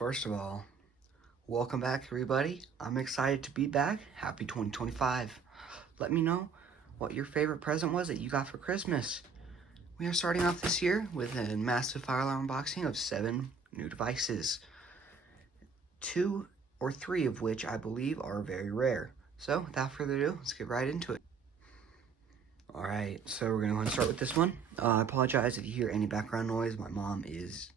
First of all, welcome back, everybody. I'm excited to be back. Happy 2025. Let me know what your favorite present was that you got for Christmas. We are starting off this year with a massive fire alarm unboxing of 7 new devices, 2 or 3 of which I believe are very rare. So, without further ado, let's get right into it. Alright, so we're going to start with this one. I apologize if you hear any background noise. My mom is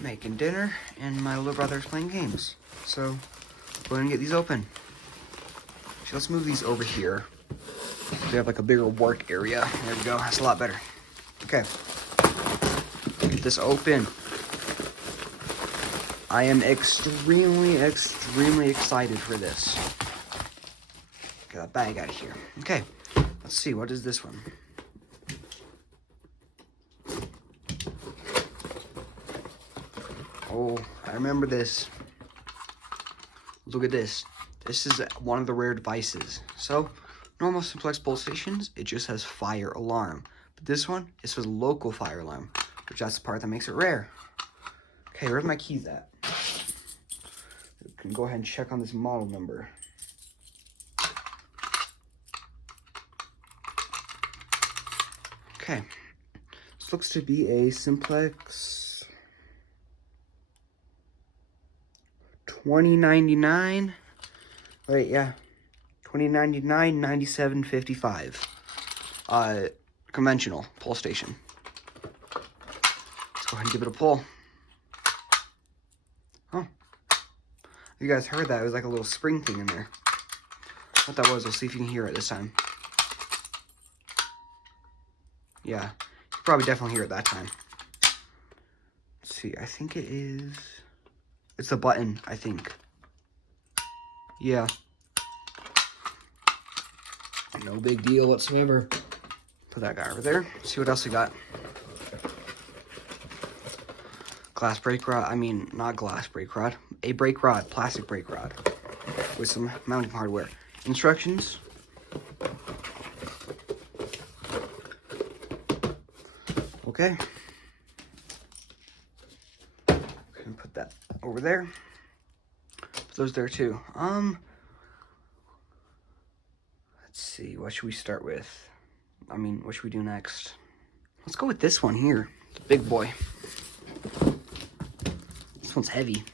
making dinner, and my little brother's playing games. So, go ahead and get these open. So let's move these over here. We have like a bigger work area. There we go, that's a lot better. Okay, get this open. I am extremely excited for this. Get that bag out of here. Okay, let's see, what is this one? Oh, I remember this. Look at this. This is one of the rare devices. So, normal simplex pulse stations, it just has fire alarm. But this one, this was local fire alarm, which that's the part that makes it rare. Okay, where's my keys at? We can go ahead and check on this model number. Okay, this looks to be a simplex 2099. Wait, yeah. 2099 9755. Conventional pulse station. Let's go ahead and give it a pull. Oh. You guys heard that. It was like a little spring thing in there. What that was, we'll see if you can hear it this time. Yeah. You probably definitely hear it that time. Let's see, I think it is... It's the button, I think. Yeah. No big deal whatsoever. Put that guy over there. See what else we got. Glass brake rod. I mean, not glass brake rod. A brake rod. Plastic brake rod. With some mounting hardware. Instructions. Okay. Put that over there. Put those there too. Let's see, what should we start with? I mean, what should we do next? Let's go with this one here, the big boy. This one's heavy.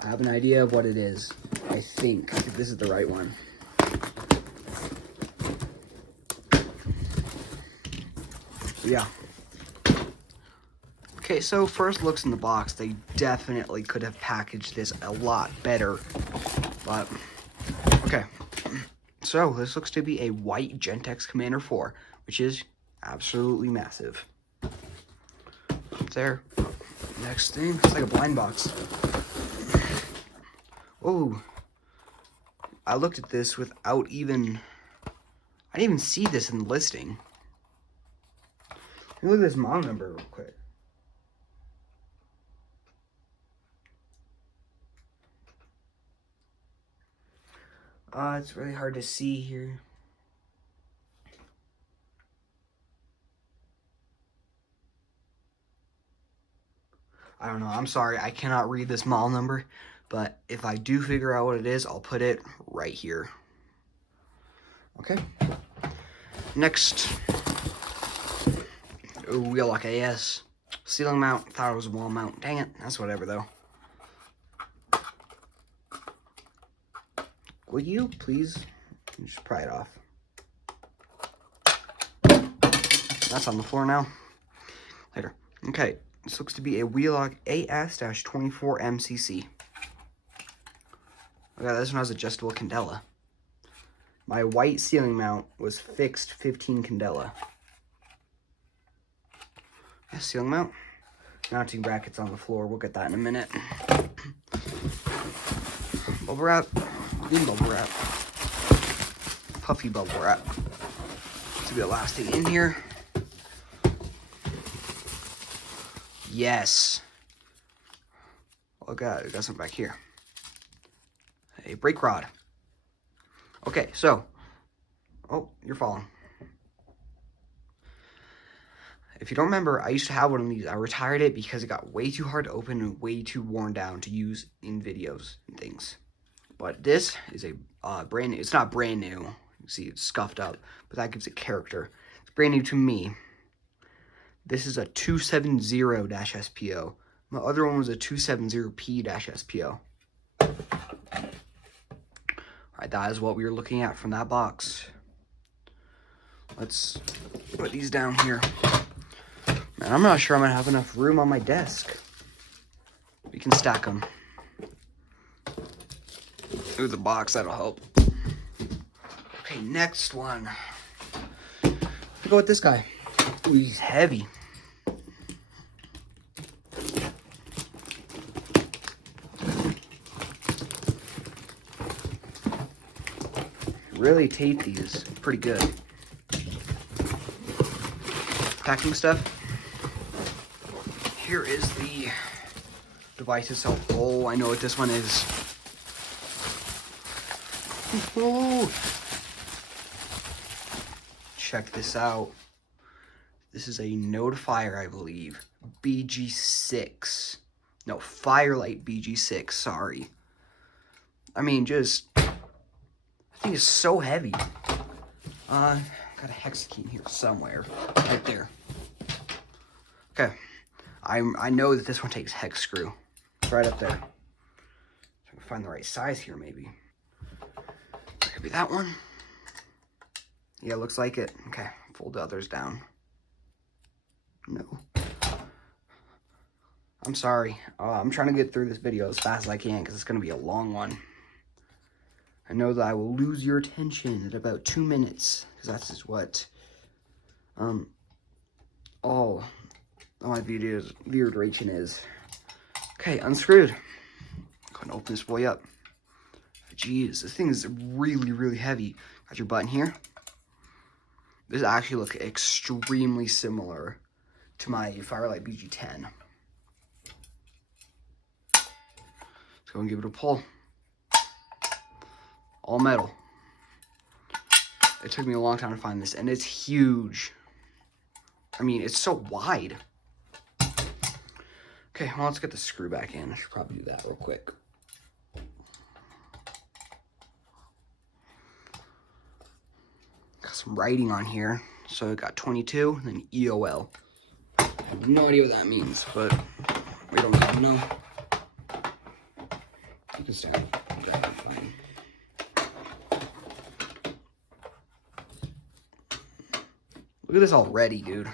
I have an idea of what it is. I think this is the right one. Yeah. Okay, so first looks in the box, they definitely could have packaged this a lot better, but okay. So this looks to be a white Gentex Commander 4, which is absolutely massive. Up there. Next thing, it's like a blind box. Oh, I looked at this without even, I didn't even see this in the listing. Look at this model number real quick. It's really hard to see here. I don't know, I'm sorry, I cannot read this model number, but if I do figure out what it is, I'll put it right here. Okay. Next. Oh, Wheelock AS. Ceiling mount, thought it was a wall mount. Dang it, that's whatever though. Would you please just pry it off? That's on the floor now. Later. Okay, this looks to be a Wheelock AS-24 MCC. Okay, this one has adjustable candela. My white ceiling mount was fixed 15 candela. Yeah, ceiling mount. Mounting brackets on the floor. We'll get that in a minute. Bubble wrap. Green bubble wrap. Puffy bubble wrap. To be the last thing in here. Yes. Oh god, we got something back here. A brake rod. Okay, so. Oh, you're falling. If you don't remember, I used to have one of these. I retired it because it got way too hard to open and way too worn down to use in videos and things. But this is a brand new. It's not brand new. You see, it's scuffed up, but that gives it character. It's brand new to me. This is a 270-SPO. My other one was a 270P-SPO. Alright, that is what we were looking at from that box. Let's put these down here. Man, I'm not sure I'm going to have enough room on my desk. We can stack them. Through the box, that'll help. Okay, next one. Let's go with this guy. Ooh, he's heavy. Really tape these pretty good. Packing stuff. Here is the device itself. Oh, I know what this one is. Oh. Check this out. This is a notifier, I believe. BG6. No, Firelight BG6, sorry. I mean, just... I think it's so heavy. Got a hex key in here somewhere. Right there. Okay. I know that this one takes hex screw. It's right up there. So I can find the right size here, maybe. Could be that one. Yeah, looks like it. Okay, fold the others down. No. I'm sorry. I'm trying to get through this video as fast as I can because it's going to be a long one. I know that I will lose your attention at about 2 minutes because that's just what all my videos viewer duration is. Okay, unscrewed. Go and open this boy up. Jeez, this thing is really, really heavy. Got your button here. This actually looks extremely similar to my Firelight BG10. Let's go and give it a pull. All metal. It took me a long time to find this, and it's huge. I mean, it's so wide. Okay, well, let's get the screw back in. I should probably do that real quick. Got some writing on here. So it got 22, and then EOL. I have no idea what that means, but we don't need to know. You can stand up. Okay, fine. Look at this already, dude.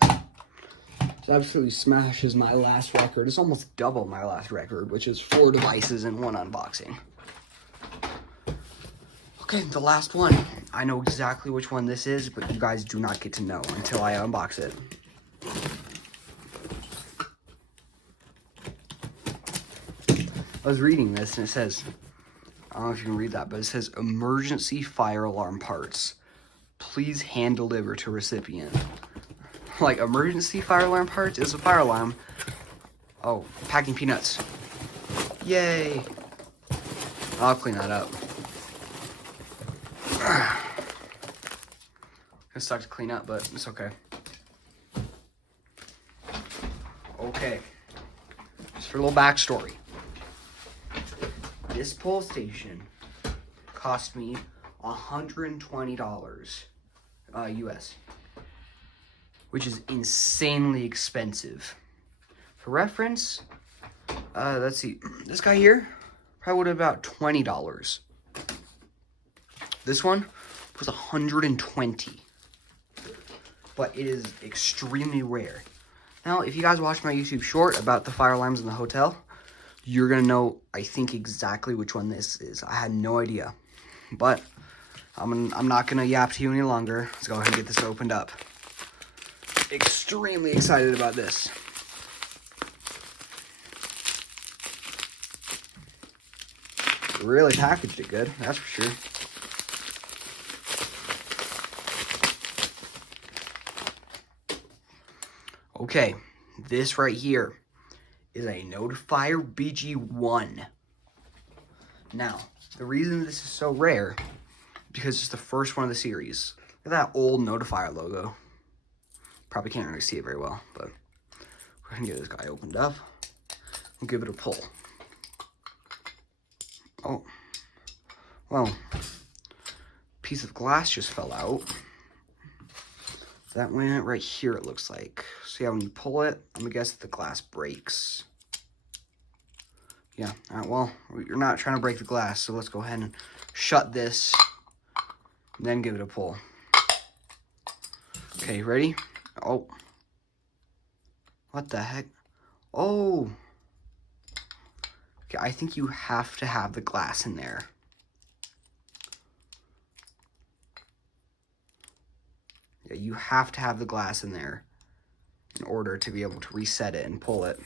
This absolutely smashes my last record. It's almost double my last record, which is 4 devices in 1 unboxing. Okay, the last one. I know exactly which one this is, but you guys do not get to know until I unbox it. I was reading this, and it says, I don't know if you can read that, but it says, emergency fire alarm parts. Please hand deliver to recipient. Like, emergency fire alarm parts is a fire alarm. Oh, packing peanuts. Yay. I'll clean that up. It sucks to clean up, but it's okay. Okay. Just for a little backstory. This pull station cost me $120 US, which is insanely expensive. For reference, let's see, this guy here probably would have about $20. This one was $120, but it is extremely rare. Now, if you guys watch my YouTube short about the fire alarms in the hotel, you're gonna know, I think, exactly which one this is. I had no idea, but I'm not gonna yap to you any longer. Let's go ahead and get this opened up. Extremely excited about this. Really packaged it good, that's for sure. Okay, this right here is a Notifier BG1. Now, the reason this is so rare, because it's the first one of the series. Look at that old Notifier logo. Probably can't really see it very well, but we're gonna get this guy opened up. We'll give it a pull. Oh, well, piece of glass just fell out. That went right here, it looks like. So yeah, when you pull it, I'm gonna guess that the glass breaks. Yeah, all right, well, you're not trying to break the glass, so let's go ahead and shut this, and then give it a pull. Okay, ready? Oh. What the heck? Oh. Okay, I think you have to have the glass in there. Yeah, you have to have the glass in there in order to be able to reset it and pull it.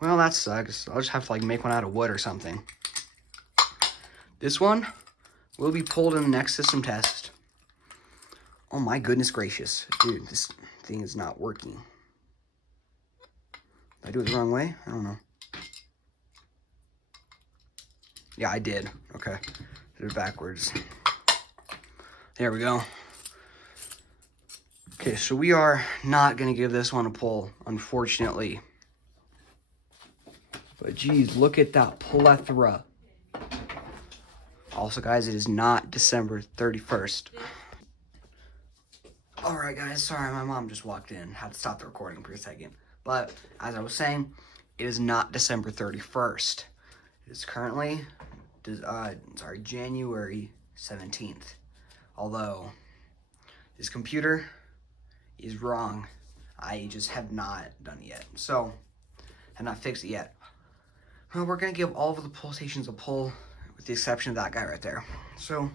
Well, that sucks. I'll just have to like make one out of wood or something. This one will be pulled in the next system test. Oh my goodness gracious. Dude, this thing is not working. Did I do it the wrong way? I don't know. Yeah, I did. Okay. Did it backwards. There we go. Okay, so we are not going to give this one a pull, unfortunately. But geez, look at that plethora. Also, guys, it is not December 31st. Alright, guys, sorry, my mom just walked in. Had to stop the recording for a second. But, as I was saying, it is not December 31st. It is currently, January 17th. Although, this computer is wrong. I just have not done it yet. So, have not fixed it yet. Well, we're going to give all of the pull stations a pull, with the exception of that guy right there. So,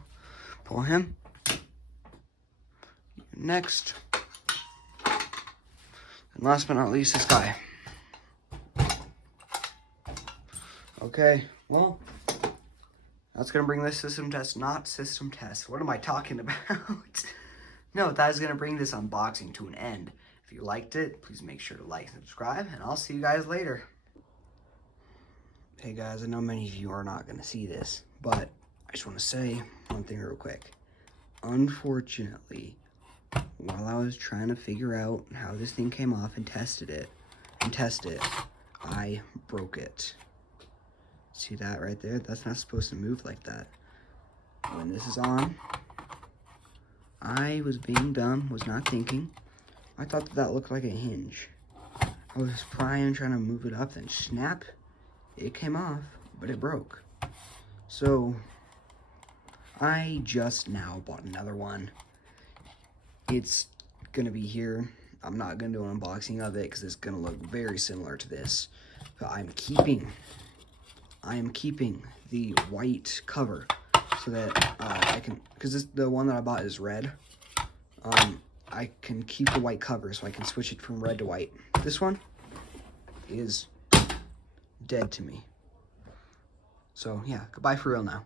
pull him. Next. And last but not least, this guy. Okay, well, that's going to bring this system test, not system test. What am I talking about? No, that is going to bring this unboxing to an end. If you liked it, please make sure to like and subscribe, and I'll see you guys later. Hey guys, I know many of you are not going to see this, but I just want to say one thing real quick. Unfortunately, while I was trying to figure out how this thing came off and test it, I broke it. See that right there? That's not supposed to move like that. When this is on, I was being dumb, was not thinking. I thought that looked like a hinge. I was trying to move it up, and snap, it came off, but it broke. So, I just now bought another one. It's gonna be here. I'm not gonna do an unboxing of it because it's gonna look very similar to this. But I am keeping the white cover so that I can, because the one that I bought is red. I can keep the white cover so I can switch it from red to white. This one is dead to me. So yeah, goodbye for real now.